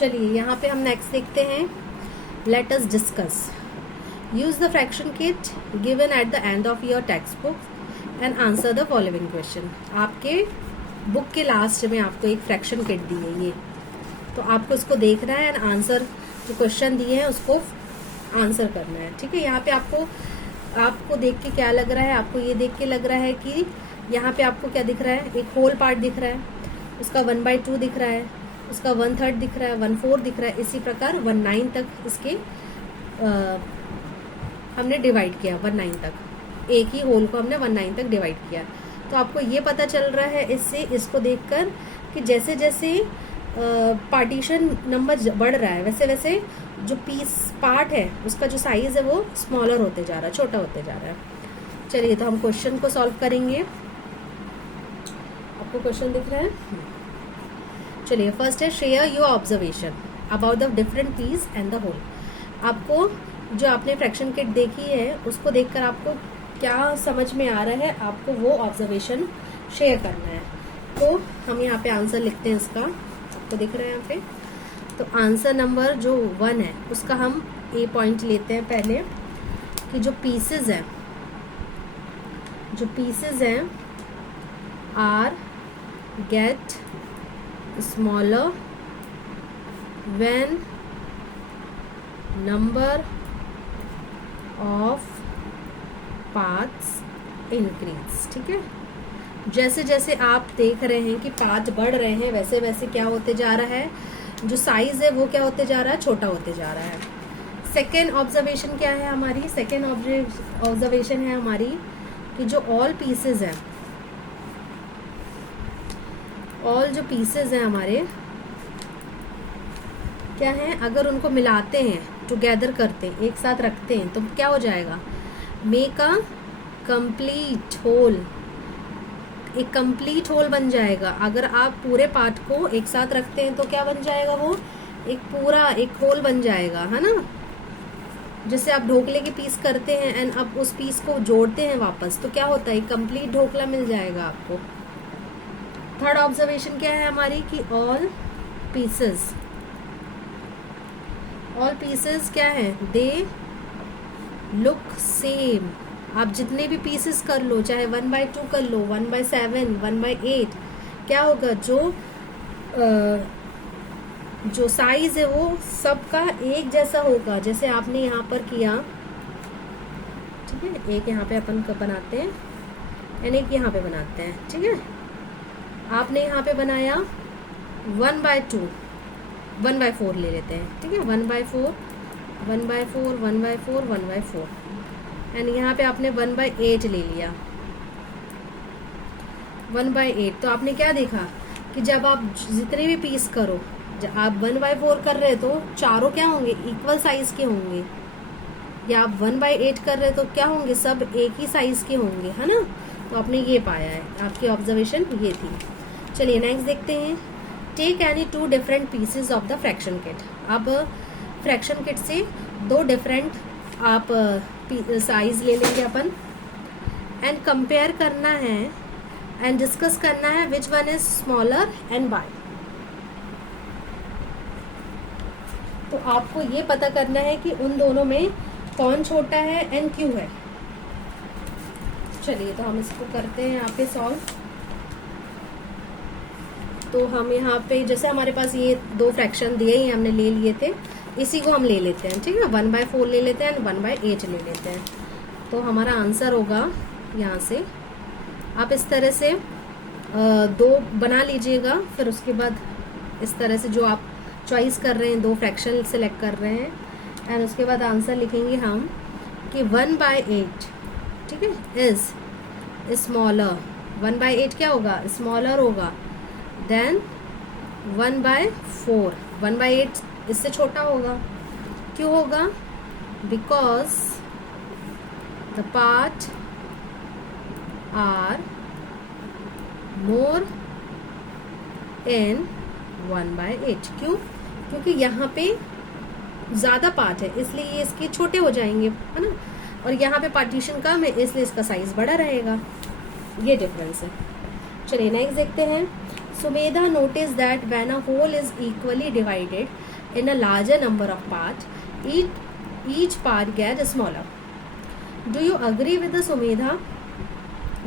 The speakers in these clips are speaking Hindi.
चलिए यहाँ पे हम नेक्स्ट देखते हैं, let us discuss. Use the fraction kit given at the end of your text book and answer the following question. आपके बुक के लास्ट में आपको एक फ्रैक्शन किट दी है ये, तो आपको इसको देखना है एंड आंसर, जो क्वेश्चन दिए हैं उसको आंसर करना है। ठीक है, यहाँ पे आपको देख के क्या लग रहा है, आपको ये देख के लग रहा है कि यहाँ पे आपको क्या दिख रहा है, एक होल पार्ट दिख रहा है, उसका 1/2 दिख रहा है, उसका 1/3 दिख रहा है, 1/4 दिख रहा है, इसी प्रकार 1/9 तक इसके हमने डिवाइड किया। 1/9 तक एक ही होल को हमने 1/9 तक डिवाइड किया। तो आपको ये पता चल रहा है इससे, इसको देखकर, कि जैसे जैसे पार्टीशन नंबर बढ़ रहा है वैसे वैसे जो पार्ट है उसका जो साइज है वो स्मॉलर होते जा रहा है, छोटा होते जा रहा है। चलिए तो हम क्वेश्चन को सॉल्व करेंगे। आपको क्वेश्चन दिख रहा है? चलिए, फर्स्ट है share your observation about the different piece and the whole. आपको जो आपने फ्रैक्शन किट देखी है उसको देखकर आपको क्या समझ में आ रहा है, आपको वो ऑब्जर्वेशन शेयर करना है। तो हम यहाँ पे आंसर लिखते हैं इसका, आपको दिख रहा है यहाँ पे। तो आंसर नंबर जो 1 है उसका हम ए पॉइंट लेते हैं पहले, कि जो पीसेस हैं are get smaller when number of parts increase. ठीक है, जैसे जैसे आप देख रहे हैं कि पार्ट बढ़ रहे हैं वैसे वैसे क्या होते जा रहा है, जो साइज है वो क्या होते जा रहा है, छोटा होते जा रहा है। सेकेंड ऑब्जर्वेशन क्या है हमारी, सेकेंड ऑब्जर्वेशन है हमारी कि जो ऑल पीसेज हैं, ऑल जो पीसेज हैं हमारे क्या है, अगर उनको मिलाते हैं, टुगेदर करते हैं, एक साथ रखते हैं, तो क्या हो जाएगा, मेक अ कंप्लीट होल, एक कंप्लीट होल बन जाएगा। अगर आप पूरे पार्ट को एक साथ रखते हैं तो क्या बन जाएगा, वो एक पूरा एक होल बन जाएगा, है ना। जैसे आप ढोकले के पीस करते हैं एंड अब उस पीस को जोड़ते हैं वापस, तो क्या होता है, कंप्लीट ढोकला मिल जाएगा आपको। थर्ड ऑब्जर्वेशन क्या है हमारी, कि ऑल पीसेस क्या है, दे लुक सेम। आप जितने भी पीसेस कर लो, चाहे 1/2 कर लो, 1/7, 1/8, क्या होगा, जो साइज है वो सबका एक जैसा होगा। जैसे आपने यहाँ पर किया, ठीक है, एक यहाँ पे अपन बनाते हैं एंड एक यहाँ पे बनाते हैं। ठीक है, आपने यहाँ पे बनाया 1/2, 1/4 ले लेते हैं। ठीक है, 1/4, 1/4, 1/4, 1/4 एंड यहाँ पे आपने 1/8 ले लिया, 1/8। तो आपने क्या देखा कि जब आप जितने भी पीस करो, जब आप 1/4 कर रहे तो चारों क्या होंगे, इक्वल साइज के होंगे, या आप 1/8 कर रहे तो क्या होंगे, सब एक ही साइज के होंगे, है ना। तो आपने ये पाया है, आपकी ऑब्जर्वेशन ये थी। चलिए नेक्स्ट देखते हैं, take any 2 different pieces of the fraction kit. अब फ्रैक्शन किट से 2 डिफरेंट आप साइज ले लेंगे अपन एंड कंपेयर करना है एंड डिस्कस करना है which one is smaller and why. तो आपको ये पता करना है कि उन दोनों में कौन छोटा है एंड क्यों है। चलिए तो हम इसको करते हैं यहाँ पे सॉल्व। तो हम यहाँ पे जैसे हमारे पास ये 2 फ्रैक्शन दिए ही हमने ले लिए थे, इसी को हम ले लेते हैं। ठीक है, 1/4 ले लेते हैं एंड 1/8 ले लेते हैं। तो हमारा आंसर होगा, यहाँ से आप इस तरह से 2 बना लीजिएगा, फिर उसके बाद इस तरह से जो आप चॉइस कर रहे हैं 2 फ्रैक्शन सेलेक्ट कर रहे हैं एंड उसके बाद आंसर लिखेंगे हम कि 1/8, ठीक है, इज स्मॉलर। 1/8 क्या होगा, स्मॉलर होगा देन 1/4। 1/8 इससे छोटा होगा, क्यों होगा, because the part are more in 1/8। क्यों, क्योंकि यहाँ पे ज्यादा पार्ट है इसलिए ये इसके छोटे हो जाएंगे, है ना, और यहाँ पे पार्टीशन कम है इसलिए इसका साइज बड़ा रहेगा। ये डिफरेंस है। चलिए नेक्स्ट देखते हैं। Sumedha notice that when a whole is equally divided in a larger number of parts, each part get smaller. Do you agree with the Sumedha?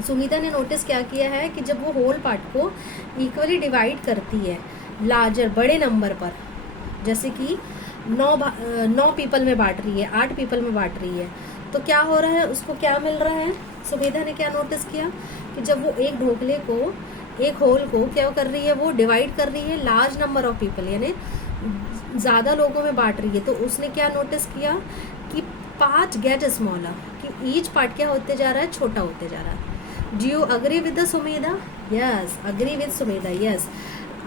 Sumita ने नोटिस क्या किया है कि जब वो होल पार्ट को इक्वली डिवाइड करती है लार्जर बड़े नंबर पर, जैसे कि 9 पीपल में बांट रही है, 8 पीपल में बांट रही है, तो क्या हो रहा है, उसको क्या मिल रहा है। सुमेधा ने क्या नोटिस किया कि जब वो एक ढोकले को, एक होल को क्या कर रही है, वो डिवाइड कर रही है लार्ज नंबर ऑफ पीपल, यानी ज्यादा लोगों में बांट रही है, तो उसने क्या नोटिस किया कि पार्ट गेट स्मॉलर, कि ईच पार्ट क्या होते जा रहा है, छोटा होते जा रहा है। Do you agree with the Sumedha? Yes, agree with Sumedha, yes,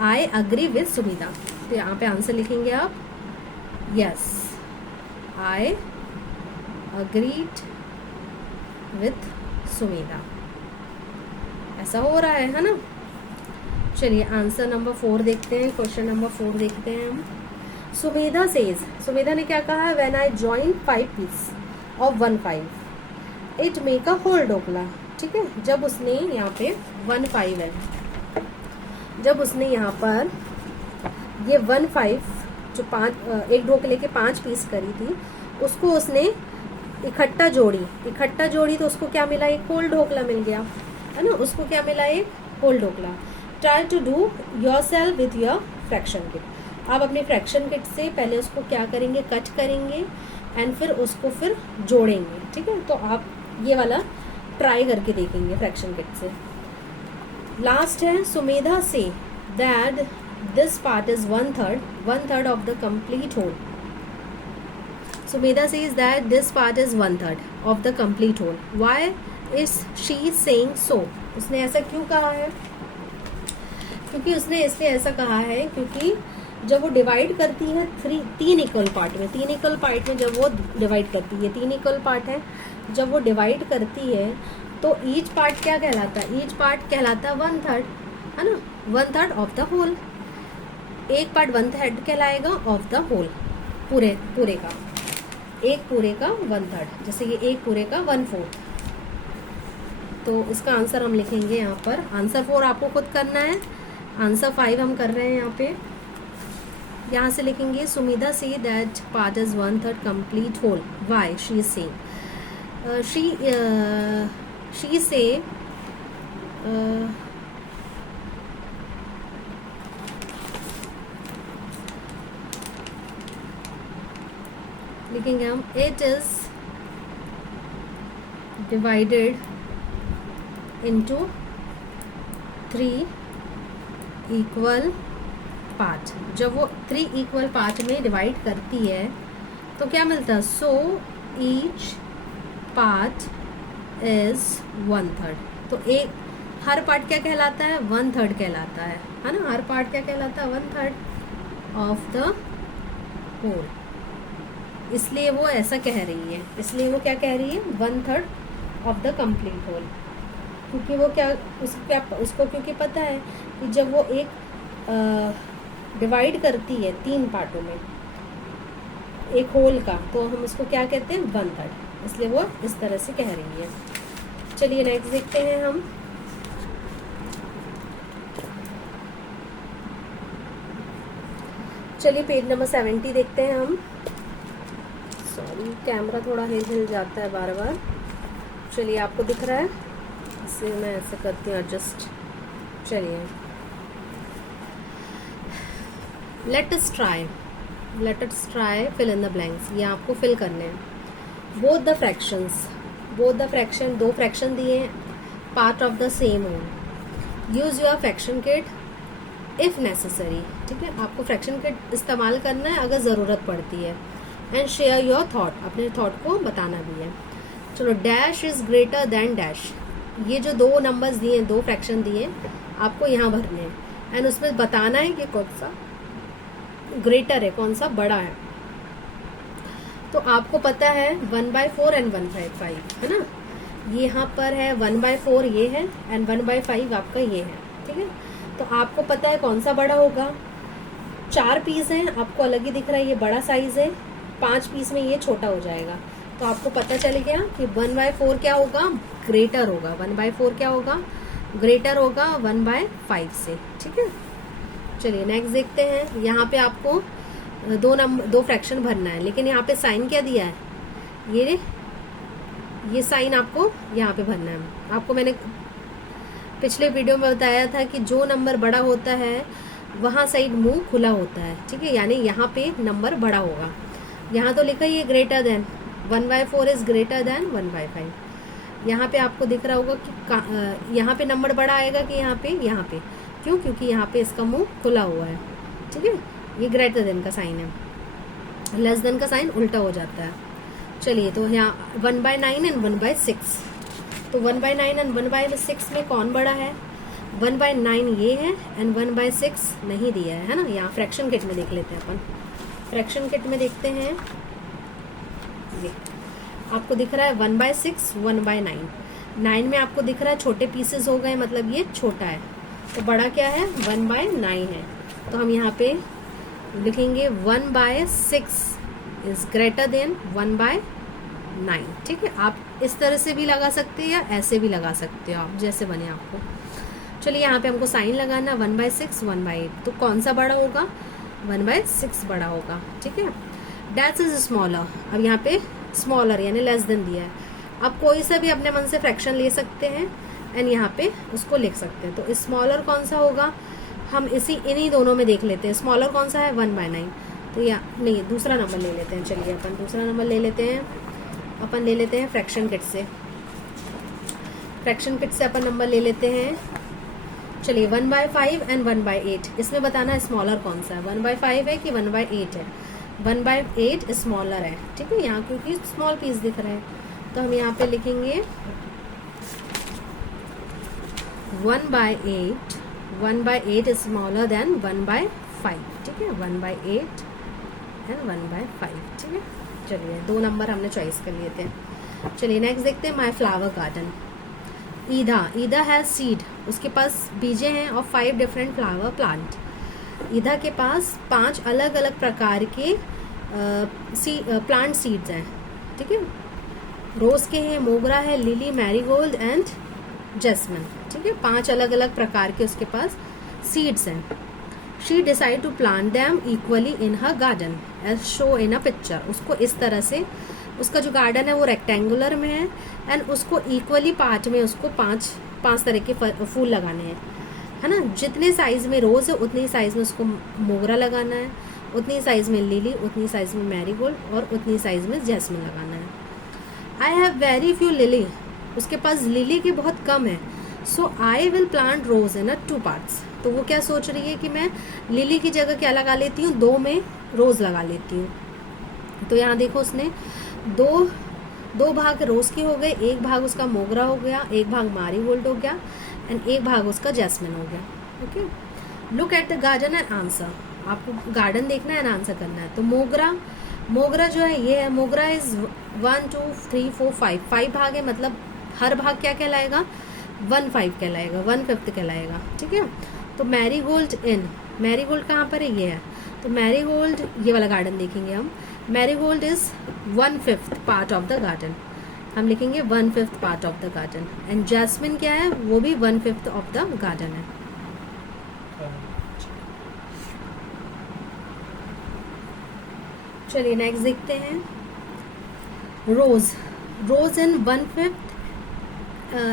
I agree with Sumedha. तो यहाँ पे आंसर लिखेंगे आप, yes, I agreed with Sumedha. ऐसा हो रहा है ना। चलिए आंसर नंबर 4 देखते हैं, क्वेश्चन नंबर 4 देखते हैं हम। सुमेधा सेज, सुमेधा ने क्या कहा है, when I join 5 piece of 1/5 it make a whole dhokla. ठीक है, जब उसने यहाँ पे 1/5 है, जब उसने यहाँ पर ये 1/5 जो एक ढोकले के 5 पीस करी थी, उसको उसने इकट्ठा जोड़ी तो उसको क्या मिला, एक होल ढोकला मिल गया, है ना। उसको क्या मिला, एक whole dhokla. Try to do yourself with your fraction kit. आप अपने फ्रैक्शन किट से पहले उसको क्या करेंगे, कट करेंगे एंड फिर उसको फिर जोड़ेंगे। ठीक है, तो आप ये वाला ट्राई करके देखेंगे फ्रैक्शन किट से। लास्ट है, Sumedha says that this part is 1/3 of the complete whole. Sumedha says that this part is 1/3 of the complete whole. Why is she saying so? उसने ऐसा क्यों कहा है? क्योंकि उसने इसलिए ऐसा कहा है क्योंकि जब वो डिवाइड करती है 3 इक्वल पार्ट में, 3 इक्वल पार्ट में जब वो डिवाइड करती है, 3 इक्वल पार्ट है, जब वो डिवाइड करती है तो ईच पार्ट क्या कहलाता है, ईच पार्ट कहलाता है 1/3, है ना, 1/3 ऑफ द होल। एक पार्ट 1/3 कहलाएगा ऑफ द होल, पूरे का, एक पूरे का 1/3, जैसे ये एक पूरे का 1/4। तो इसका आंसर हम लिखेंगे यहाँ पर, आंसर 4 आपको खुद करना है, आंसर 5 हम कर रहे हैं यहाँ पे। यहाँ से लिखेंगे Sumedha says that part is 1/3 complete whole. Why she is saying, she says लिखेंगे हम, it is divided into 3 equal part. जब वो 3 इक्वल पार्ट में डिवाइड करती है तो क्या मिलता है, सो ईच पार्ट इज 1/3। तो एक हर पार्ट क्या कहलाता है, 1/3 कहलाता है ना, हर पार्ट क्या कहलाता है, 1/3 ऑफ द होल। इसलिए वो ऐसा कह रही है, इसलिए वो क्या कह रही है, 1/3 ऑफ द कंप्लीट होल। क्योंकि वो उसको क्योंकि पता है कि जब वो एक डिवाइड करती है 3 पार्टों में एक होल का, तो हम उसको क्या कहते हैं, 1/3, इसलिए वो इस तरह से कह रही है। चलिए नेक्स्ट देखते हैं हम। चलिए पेज नंबर 70 देखते हैं हम। सॉरी, कैमरा थोड़ा हिल जाता है बार बार। चलिए आपको दिख रहा है, इससे मैं ऐसे करती हूँ एडजस्ट। चलिए let us try fill in the blanks. ये आपको फिल करने हैं। बोथ द फ्रैक्शन, 2 फ्रैक्शन दिए हैं, part of the same whole. Use your fraction kit if necessary. ठीक है, आपको फ्रैक्शन किट इस्तेमाल करना है अगर ज़रूरत पड़ती है। एंड शेयर योर थॉट, अपने थॉट को बताना भी है। चलो, dash is greater than dash. ये जो 2 नंबर्स दिए, 2 फ्रैक्शन दिए, आपको यहाँ भरने हैं एंड उसमें बताना है कि कौन सा ग्रेटर है, कौन सा बड़ा है। तो आपको पता है 1/4 एंड 1/5 है ना, ये यहाँ पर है 1/4 ये है एंड 1/5 आपका ये है। ठीक है, तो आपको पता है कौन सा बड़ा होगा। 4 पीस हैं, आपको अलग ही दिख रहा है, ये बड़ा साइज है, 5 पीस में ये छोटा हो जाएगा। तो आपको पता चल गया कि 1/4 क्या होगा, ग्रेटर होगा। 1/4 क्या होगा, ग्रेटर होगा 1/5 से। ठीक है, चलिए नेक्स्ट देखते हैं। यहाँ पे आपको दो फ्रैक्शन भरना है, लेकिन यहाँ पे साइन क्या दिया है, ये साइन आपको यहाँ पे भरना है। आपको मैंने पिछले वीडियो में बताया था कि जो नंबर बड़ा होता है वहाँ साइड मुंह खुला होता है, ठीक है, यानी यहाँ पे नंबर बड़ा होगा। यहाँ तो लिखा ही है greater than 1/4 is greater than 1/5। यहाँ पे आपको दिख रहा होगा कि यहाँ पे नंबर बड़ा आएगा कि यहाँ पे क्यों, क्योंकि यहाँ पे इसका मुंह खुला हुआ है, ठीक है। ये ग्रेटर देन का साइन है, लेस देन का साइन उल्टा हो जाता है। चलिए, तो यहाँ 1/9 एंड 1/6, तो 1/9 एंड 1/6 में कौन बड़ा है, 1/9 ये है एंड 1/6 नहीं दिया है ना। यहाँ फ्रैक्शन किट में देख लेते हैं अपन, फ्रैक्शन किट में देखते हैं, ये आपको दिख रहा है 1/6 1/9, 9 में आपको दिख रहा है छोटे पीसेस हो गए, मतलब ये छोटा है, तो बड़ा क्या है 1/9 है। तो हम यहाँ पे लिखेंगे 1/6 इज ग्रेटर देन 1/9, ठीक है। आप इस तरह से भी लगा सकते हैं या ऐसे भी लगा सकते हो, आप जैसे बने आपको। चलिए, यहाँ पे हमको साइन लगाना 1/6 1/8, तो कौन सा बड़ा होगा, 1/6 बड़ा होगा, ठीक है। डैट्स इज स्मॉलर, अब यहाँ पे स्मॉलर यानी लेस देन दिया है। आप कोई सा भी अपने मन से फ्रैक्शन ले सकते हैं एंड यहाँ पे उसको लिख सकते हैं। तो स्मॉलर कौन सा होगा, हम इन्हीं दोनों में देख लेते हैं। स्मॉलर कौन सा है 1/9, तो या नहीं दूसरा नंबर ले लेते हैं। चलिए, अपन दूसरा नंबर ले लेते हैं, अपन ले लेते हैं फ्रैक्शन किट से, फ्रैक्शन किट से अपन नंबर ले लेते हैं। चलिए, 1/5 एंड 1/8, इसमें बताना स्मॉलर कौन सा है, 1/5 है कि 1/8 है। 1/8 स्मॉलर है, ठीक है, यहाँ क्योंकि स्मॉल पीस दिख रहे हैं, तो हम यहाँ पे लिखेंगे 1/8 इज स्मॉलर देन 1/5, ठीक है, 1/8 एंड 1/5, ठीक है। चलिए, 2 नंबर हमने चॉइस कर लिए थे। चलिए, नेक्स्ट देखते हैं माई फ्लावर गार्डन। ईदा हैज सीड, उसके पास बीजे हैं और 5 डिफरेंट फ्लावर प्लांट। ईदा के पास 5 अलग अलग प्रकार के प्लांट सीड्स हैं, ठीक है। रोज के हैं, मोगरा है, लिली, मैरीगोल्ड एंड जैस्मिन, ठीक है। 5 अलग अलग प्रकार के उसके पास सीड्स हैं। She decide to plant them equally in her garden as show in a picture. उसको इस तरह से, उसका जो गार्डन है वो रेक्टेंगुलर में है एंड उसको इक्वली पार्ट में उसको 5 तरह के फूल लगाने हैं, है ना। जितने साइज में रोज है उतनी साइज में उसको मोगरा लगाना है, उतनी साइज में लिली, उतनी साइज में मैरीगोल्ड और उतनी साइज में जैस्मिन लगाना है। I have very few lily, उसके पास लिली के बहुत कम है। So I will plant rose in 2 parts. तो वो क्या सोच रही है कि मैं लिली की जगह क्या लगा लेती हूँ, 2 में रोज लगा लेती हूँ। तो यहाँ देखो, उसने दो भाग रोज के हो गए, एक भाग उसका मोगरा हो गया, एक भाग मैरीगोल्ड हो गया एंड एक भाग उसका जैस्मिन हो गया, okay. Look at the garden and answer, आपको गार्डन देखना है एंड आंसर करना है। तो मोगरा जो है ये है, मोगरा इज 1 2 3 4 5 भाग है, मतलब हर भाग क्या कहलाएगा, 1/5 कहलाएगा, 1/5 कहलाएगा, ठीक है। तो मैरीगोल्ड कहाँ पर है, ये है। तो मैरीगोल्ड, ये वाला गार्डन देखेंगे हम, marigold is 1/5 part of the garden, हम लिखेंगे 1/5 part of the garden. And jasmine क्या है, वो भी 1/5 ऑफ द गार्डन है। चलिए, नेक्स्ट देखते हैं रोज इन 1/5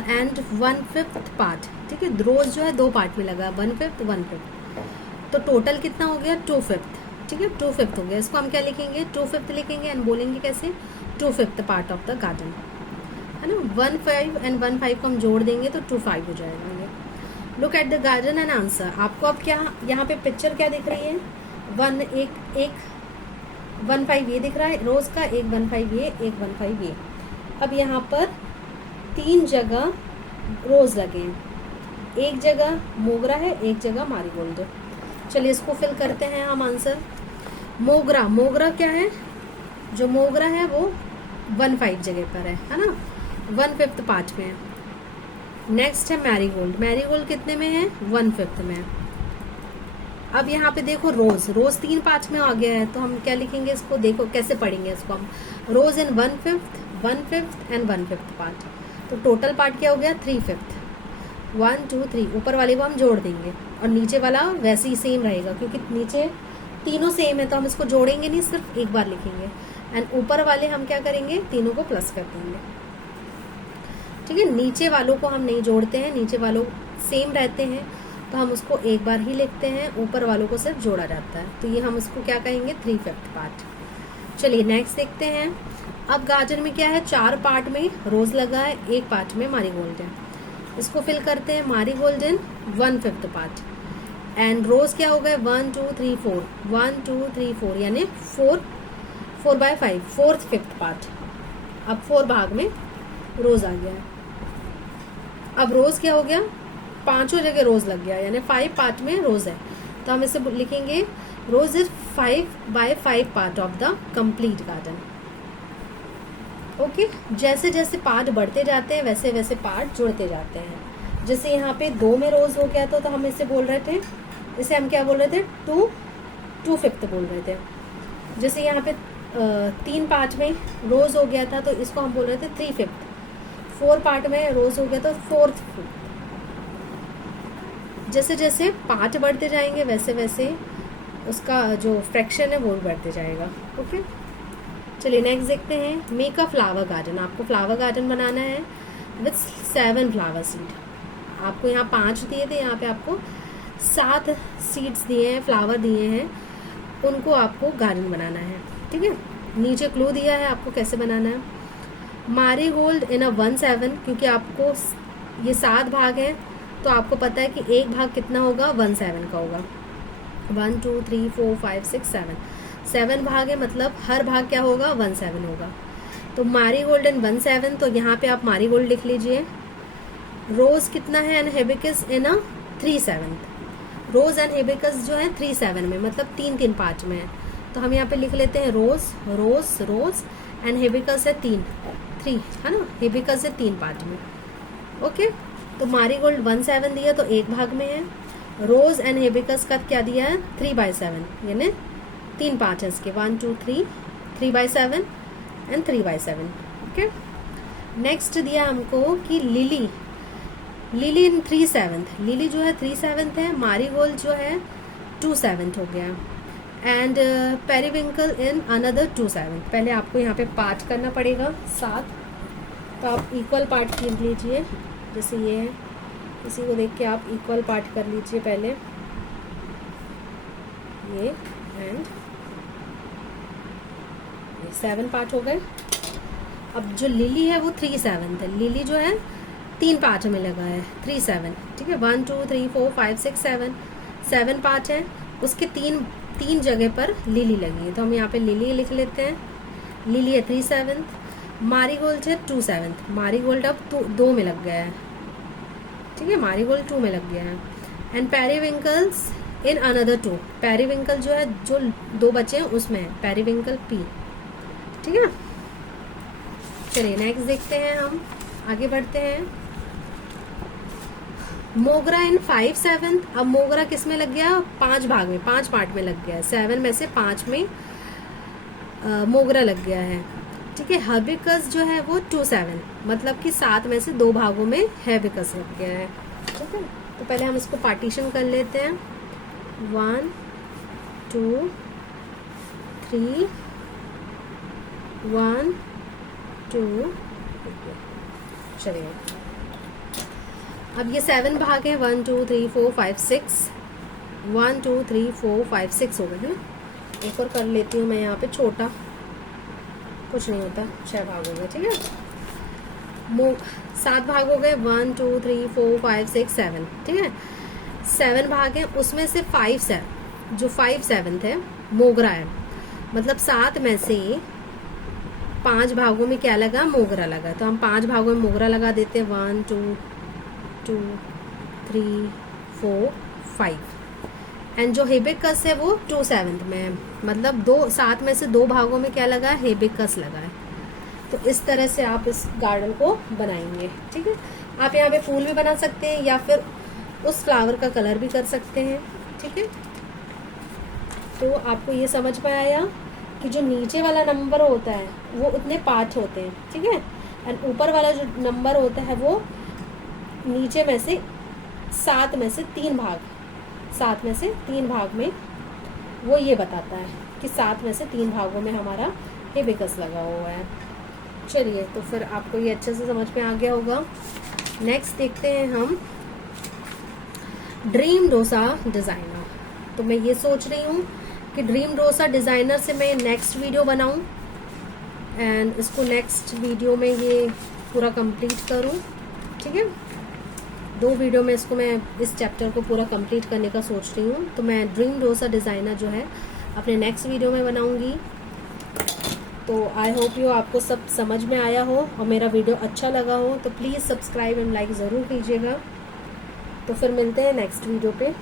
एंड 1/5 पार्ट, ठीक है। रोज जो है 2 पार्ट में लगा, 1/5 तो टोटल कितना हो गया 2/5, ठीक है, 2/5 हो गया। इसको हम क्या लिखेंगे, 2/5 लिखेंगे एंड बोलेंगे कैसे, 2/5 पार्ट ऑफ द गार्डन, है ना। 1/5 एंड 1/5 को हम जोड़ देंगे तो 2/5 हो जाएगा। Look at the garden and answer, आपको अब क्या यहाँ पे पिक्चर क्या दिख रही है, 1/5 ये दिख रहा है रोज का, एक 1/5 ये, एक 1/5 ये। अब यहाँ पर 3 जगह रोज लगे हैं, एक जगह मोगरा है, एक जगह मैरीगोल्ड है। चलिए, इसको फिल करते हैं हम आंसर। मोगरा क्या है, जो मोगरा है वो 1/5 जगह पर है ना, 1/5 पार्ट में है। नेक्स्ट है मैरीगोल्ड कितने में है, 1/5 में है। अब यहाँ पे देखो रोज 3 पार्ट में आ गया है, तो हम क्या लिखेंगे इसको, देखो कैसे पढ़ेंगे इसको हम, रोज इन 1/5 एंड 1/5 पार्ट। तो टोटल पार्ट क्या हो गया 3/5, 1 2 3, ऊपर वाले को हम जोड़ देंगे और नीचे वाला वैसे ही सेम रहेगा, क्योंकि नीचे तीनों सेम है तो हम इसको जोड़ेंगे नहीं, सिर्फ एक बार लिखेंगे। एंड ऊपर वाले हम क्या करेंगे, तीनों को प्लस कर देंगे। ठीक है, नीचे वालों को हम नहीं जोड़ते हैं, नीचे वालों सेम रहते हैं तो हम उसको एक बार ही लिखते हैं, ऊपर वालों को सिर्फ जोड़ा जाता है। तो ये हम उसको क्या कहेंगे, 3/5 पार्ट। चलिए नेक्स्ट देखते हैं। अब गाजर में क्या है, 4 पार्ट में रोज लगा है, 1 पार्ट में मारीगोल्ड है। इसको फिल करते हैं, मारीगोल्ड इन 1/5 पार्ट एंड रोज क्या हो गए 1 2 3 4, 1 2 3 4 यानी 4/5, 4/5 पार्ट। अब 4 भाग में रोज आ गया है। अब रोज क्या हो गया, 5 जगह रोज लग गया, यानी 5 पार्ट में रोज है। तो हम इसे लिखेंगे rose is 5/5 part of the complete garden. Okay, जैसे जैसे पार्ट बढ़ते जाते हैं वैसे वैसे पार्ट जुड़ते जाते हैं। जैसे यहाँ पे 2 में रोज हो गया तो हम इसे बोल रहे थे, इसे हम क्या बोल रहे थे, 2/5 बोल रहे थे। जैसे यहाँ पे 3 पार्ट में रोज हो गया था तो इसको हम बोल रहे थे 3/5। 4 पार्ट में रोज हो गया तो 4/5। जैसे जैसे पार्ट बढ़ते जाएंगे वैसे वैसे उसका जो फ्रैक्शन है वो भी बढ़ते जाएगा। ओके, चलिए नेक्स्ट देखते हैं। Make a flower garden. आपको फ्लावर गार्डन बनाना है विथ 7 फ्लावर सीड। आपको यहाँ 5 दिए थे, यहाँ पे आपको 7 सीड्स दिए हैं, फ्लावर दिए हैं, उनको आपको गार्डन बनाना है। ठीक है, नीचे क्लू दिया है आपको कैसे बनाना है। मारीगोल्ड इन अ 1/7, क्योंकि आपको ये 7 भाग हैं तो आपको पता है कि एक भाग कितना होगा, 1/7 का होगा। 1 2 3 4 5 6 7 भाग है, मतलब हर भाग क्या होगा, 1/7 होगा। तो मारीगोल्ड इन 1/7, तो यहाँ पे आप मारीगोल्ड लिख लीजिए। रोज कितना है, and hibiscus in a 3/7। Rose and hibiscus जो है 3/7 में, मतलब 3 पार्ट में है। तो हम यहाँ पे लिख लेते हैं रोज रोज रोज एंड हिबिस्कस है 3 है ना, हिबिस्कस है 3 पार्ट में। ओके, तो मारीगोल्ड 1/7 दिया तो एक भाग में है। रोज एंड हिबिस्कस का क्या दिया है, 3/7, यानी 3 पार्ट है इसके, 1 2 3, 3/7 एंड 3/7। ओके, नेक्स्ट दिया हमको कि लिली इन 3/7। लिली जो है 3/7 है, मारीगोल्ड जो है 2/7 हो गया, एंड पेरीविंकल इन अनदर 2/7। पहले आपको यहाँ पे पार्ट करना पड़ेगा 7, तो आप इक्वल पार्ट कर लीजिए। जैसे ये है, इसी को देख के आप इक्वल पार्ट कर लीजिए पहले, ये एंड 7 पार्ट हो गए। अब जो लिली है वो 3/7 है, लिली जो है 3 पार्ट में लगा है, 3/7। ठीक है, 1 2 3 4 5 6 7 पार्ट है, उसके तीन जगह पर लिली लगी है। तो हम यहाँ पे लिली लिख लेते हैं। लिली है 3/7, मारीगोल्ड है 2/7। मारीगोल्ड अब 2 में लग गया है। ठीक है, मारीगोल्ड 2 में लग गया है। And periwinkles in another 2। Periwinkle जो है, जो 2 बचे हैं उसमें है पेरीविंकल P। ठीक है, चलिए नेक्स्ट देखते हैं, हम आगे बढ़ते हैं। मोगरा इन 5/7। अब मोगरा किस में लग गया, 5 भाग में, 5 पार्ट में लग गया है। 7 में से 5 में मोगरा लग गया है। ठीक है, हिबिस्कस जो है वो 2/7, मतलब कि 7 में से 2 भागों में हिबिस्कस लग गया है। ठीक है, तो पहले हम इसको पार्टीशन कर लेते हैं। 1 2 3 1 2। चलिए, अब ये 7 भाग है, 1 2 3 4 5 6, 1 2 3 4 5 6 हो गए हैं। एक और कर लेती हूँ मैं यहाँ पे, छोटा कुछ नहीं होता, 6 भाग हो गए। ठीक है, 7 भाग हो गए, 1 2 3 4 5 6 7। ठीक है, 7 भाग है, उसमें से 5/7 है मोगरा है, मतलब 7 में से 5 भागों में क्या लगा, मोगरा लगा। तो हम 5 भागों में मोगरा लगा देते हैं, 1 2 3 4 5। एंड जो हिबिस्कस है वो 2/7 में है, मतलब 7 में से 2 भागों में क्या लगा है, हिबिस्कस लगा है। तो इस तरह से आप इस गार्डन को बनाएंगे। ठीक है, आप यहाँ पे फूल भी बना सकते हैं या फिर उस फ्लावर का कलर भी कर सकते हैं। ठीक है, तो आपको ये समझ में आया कि जो नीचे वाला नंबर होता है वो उतने पार्ट होते हैं। ठीक है, एंड ऊपर वाला जो नंबर होता है वो नीचे में से 7 में से 3 भाग, 7 में से 3 भाग में वो ये बताता है कि 7 में से 3 भागों में हमारा हिबिकस लगा हुआ है। चलिए, तो फिर आपको ये अच्छे से समझ में आ गया होगा। नेक्स्ट देखते हैं हम ड्रीम डोसा डिज़ाइनर। तो मैं ये सोच रही हूँ कि ड्रीम डोसा डिज़ाइनर से मैं नेक्स्ट वीडियो बनाऊँ एंड इसको नेक्स्ट वीडियो में ये पूरा कंप्लीट करूँ। ठीक है, 2 वीडियो में इसको मैं इस चैप्टर को पूरा कंप्लीट करने का सोच रही हूँ। तो मैं ड्रीम डोसा डिज़ाइनर जो है अपने नेक्स्ट वीडियो में बनाऊँगी। तो आई होप यू आपको सब समझ में आया हो और मेरा वीडियो अच्छा लगा हो तो प्लीज़ सब्सक्राइब एंड लाइक ज़रूर कीजिएगा। तो फिर मिलते हैं नेक्स्ट वीडियो पे।